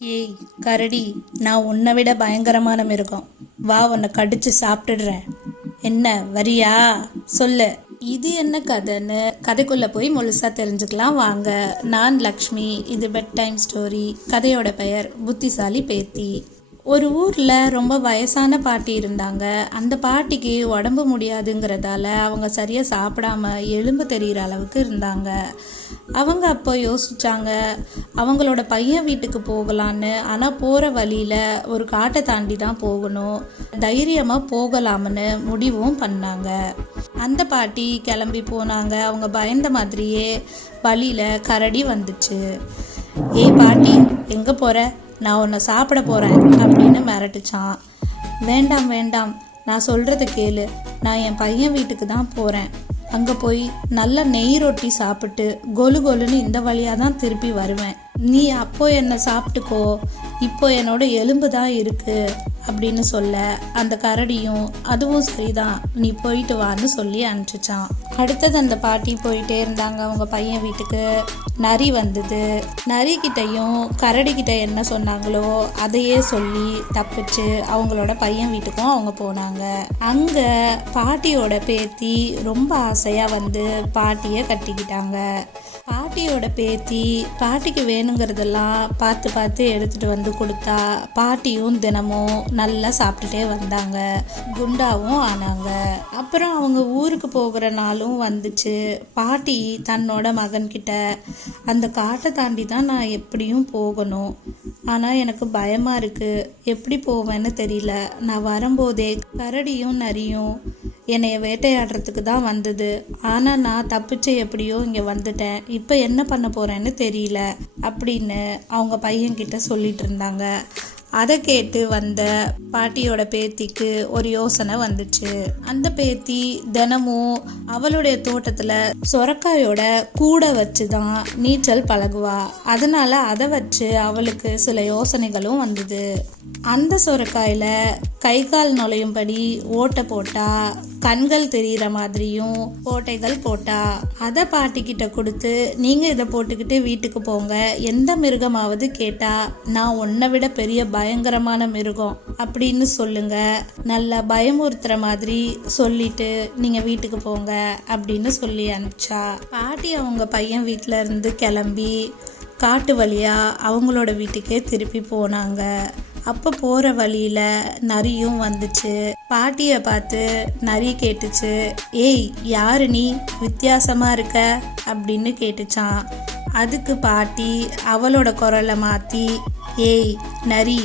ஏய் கரடி, நான் உன்னை விட பயங்கரமான மிருகம். வா, உன்னை கடிச்சு சாப்பிட்டுடுறேன். என்ன வரியா? சொல்லு. இது என்ன கதைன்னு கதைக்குள்ள போய் முழுசா தெரிஞ்சுக்கலாம் வாங்க. நான் லக்ஷ்மி. இது பெட் டைம் ஸ்டோரி. கதையோட பெயர் புத்திசாலி பேத்தி. ஒரு ஊர்ல ரொம்ப வயசான பாட்டி இருந்தாங்க. அந்த பாட்டிக்கு உடம்பு முடியாதுங்கிறதால அவங்க சரியா சாப்பிடாம எலும்பு தெரிகிற அளவுக்கு இருந்தாங்க. அவங்க அப்போ யோசிச்சாங்க, அவங்களோட பையன் வீட்டுக்கு போகலான்னு. ஆனால் போகிற வழியில் ஒரு காட்டை தாண்டி தான் போகணும். தைரியமாக போகலாம்னு முடிவும் பண்ணாங்க. அந்த பாட்டி கிளம்பி போனாங்க. அவங்க பயந்த மாதிரியே வழியில் கரடி வந்துச்சு. ஏய் பாட்டி, எங்கே போகிற? நான் உன்னை சாப்பிட போகிறேன் அப்படின்னு மிரட்டுச்சான். வேண்டாம் வேண்டாம், நான் சொல்கிறத கேளு. நான் என் பையன் வீட்டுக்கு தான் போகிறேன். அங்கே போய் நல்ல நெய் ரொட்டி சாப்பிட்டு கொலு கொலுன்னு இந்த வழியாக தான் திருப்பி வருவேன். நீ அப்போ என்னை சாப்பிட்டுக்கோ, இப்போ என்னோட எலும்பு தான் இருக்கு அப்படின்னு சொல்ல, அந்த கரடியும் அதுவும் சரிதான், நீ போயிட்டு வான்னு சொல்லி அனுப்பிச்சான். அடுத்தது அந்த பாட்டி போயிட்டே இருந்தாங்க அவங்க பையன் வீட்டுக்கு. நரி வந்தது. நரிக்கிட்டையும் கரடிக்கிட்ட என்ன சொன்னாங்களோ அதையே சொல்லி தப்பிச்சு அவங்களோட பையன் வீட்டுக்கும் அவங்க போனாங்க. அங்கே பாட்டியோட பேத்தி ரொம்ப ஆசையாக வந்து பாட்டியை கட்டிக்கிட்டாங்க. பாட்டியோட பேத்தி பாட்டிக்கு வேணுங்கிறதெல்லாம் பார்த்து பார்த்து எடுத்துகிட்டு வந்து கொடுத்தா. பாட்டியும் தினமும் நல்லா சாப்பிட்டுட்டே வந்தாங்க, குண்டாவும் ஆனாங்க. அப்புறம் அவங்க ஊருக்கு போகிற நாளும் வந்துச்சு. பாட்டி தன்னோட மகன்கிட்ட, அந்த காட்டை தாண்டி தான் நான் எப்படியும் போகணும், ஆனால் எனக்கு பயமாக இருக்குது, எப்படி போவேன்னு தெரியல. நான் வரும்போதே கரடியும் நரியும் என்னைய வேட்டையாடுறதுக்கு தான் வந்தது. ஆனால் நான் தப்பிச்சு எப்படியோ இங்கே வந்துட்டேன். இப்போ என்ன பண்ண போகிறேன்னு தெரியல அப்படின்னு அவங்க பையன்கிட்ட சொல்லிட்டு இருந்தாங்க. அதை கேட்டு வந்த பாட்டியோட பேத்திக்கு ஒரு யோசனை வந்துச்சு. அந்த பேத்தி தினமும் அவளுடைய தோட்டத்தில் சொரக்காயோட கூடை வச்சு தான் நீச்சல் பழகுவா. அதனால அதை வச்சு அவளுக்கு சில யோசனைகளும் வந்தது. அந்த சொரக்காயில் கை கால் நுழையும்படி ஓட்டை போட்டா, கண்கள் தெரிகிற மாதிரியும் ஓட்டைகள் போட்டா. அதை பாட்டிக்கிட்ட கொடுத்து, நீங்கள் இதை போட்டுக்கிட்டு வீட்டுக்கு போங்க. எந்த மிருகமாவது கேட்டா, நான் உன்னை விட பெரிய பயங்கரமான மிருகம் அப்படின்னு சொல்லுங்க. நல்லா பயமுறுத்துற மாதிரி சொல்லிட்டு நீங்கள் வீட்டுக்கு போங்க அப்படின்னு சொல்லி அனுப்பிச்சா. பாட்டி அவங்க பையன் வீட்டில் இருந்து கிளம்பி காட்டு வழியாக அவங்களோட வீட்டுக்கே திருப்பி போனாங்க. அப்போ போகிற வழியில் நரியும் வந்துச்சு. பாட்டியை பார்த்து நரி கேட்டுச்சு, ஏய் யாரு நீ, வித்தியாசமாக இருக்க அப்படின்னு கேட்டுச்சான். அதுக்கு பாட்டி அவளோட குரலை மாற்றி, ஏய் நரி,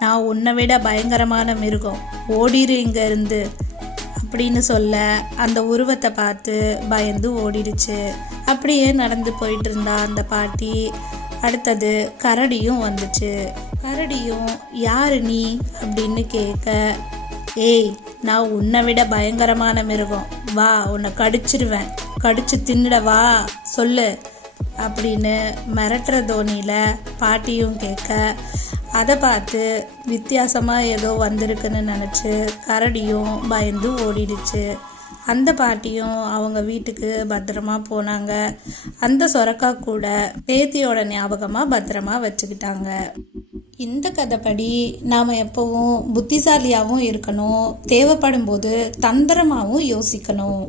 நான் உன்னை விட பயங்கரமான மிருகம், ஓடிரு இங்க இருந்து அப்படின்னு சொல்ல, அந்த உருவத்தை பார்த்து பயந்து ஓடிடுச்சு. அப்படியே நடந்து போயிட்டு இருந்தா அந்த பாட்டி. அடுத்தது கரடியும் வந்துச்சு. கரடியும் யாரு நீ அப்படின்னு கேட்க, ஏய் நான் உன்னை விட பயங்கரமான மிருகம், வா உன்னை கடிச்சிருவேன், கடிச்சு தின்னுடவா சொல்லு அப்படின்னு மிரட்டுற தோனியில் பாட்டியும் கேட்க, அதை பார்த்து வித்தியாசமாக ஏதோ வந்திருக்குன்னு நினச்சி கரடியும் பயந்து ஓடிடுச்சு. அந்த பாட்டியும் அவங்க வீட்டுக்கு பத்திரமா போனாங்க. அந்த சொரக்கா கூட பேத்தியோட ஞாபகமாக பத்திரமா வச்சுக்கிட்டாங்க. இந்த கதைப்படி நாம் எப்பவும் புத்திசாலியாகவும் இருக்கணும், தேவைப்படும் போது தந்திரமாகவும் யோசிக்கணும்.